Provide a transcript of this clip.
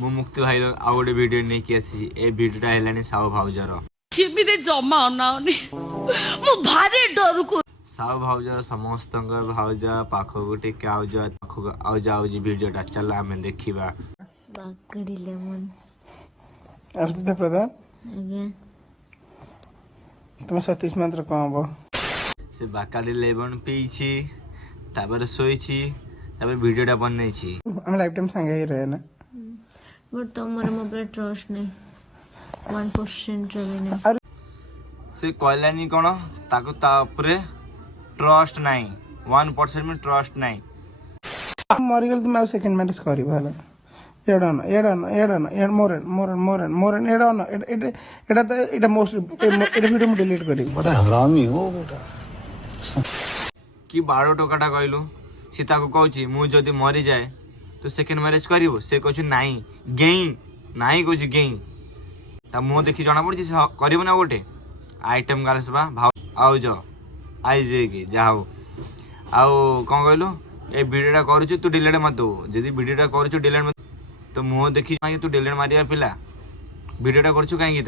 मु मुक्ति भाई आउ गोटे वीडियो नहीं कि आसी ए वीडियोटा हेलानी साहु भाउजर ସେମିତି ଜମା ଅନାଉନି ମୁଁ ଭାରି ଡରୁକୁ साहु भाउजर समस्त भाउज पाखक टिके आउज पाखक आउज आउज वीडियोटा चल आम देखा बाकड़ी लेमन अर्पिता प्रधान आज्ञा तुम सतीश मंत्र कौन हबो से बाकाडी लेबन पीछी तापर सोईची तापर वीडियोटा बनैची हम लाइफ टाइम संगे ही रहे ना बट तमर मो पे ट्रस्ट नहीं 1% भी नहीं से कहलानी कौन ताको तापरे ट्रस्ट नहीं 1% में ट्रस्ट नहीं मरी गल तुम सेकंड मैरिज करी भला एडन मोरन एडन एटा तो एटा मोस्ट एटा वीडियो में डिलीट करी बड़ा हरामी हो बेटा कि 12 टकाटा कहलु सी ताको कहूची मु जदी मरी जाए तो सेकंड मैरिज करिवो से कहू नाही गेई नाही कहू गेई ता मु देखि जाना पड़ी से करिवो ना गोटे आइटम गालस बा भाव आउ जो आई जे की जाओ आउ कोन कहलु ए वीडियोटा करूछु तू डिलीट मत दो जदी वीडियोटा करूछु डिलीट मत तो मु देखि तू डिलीट मारिया पिला वीडियोटा करछु काहे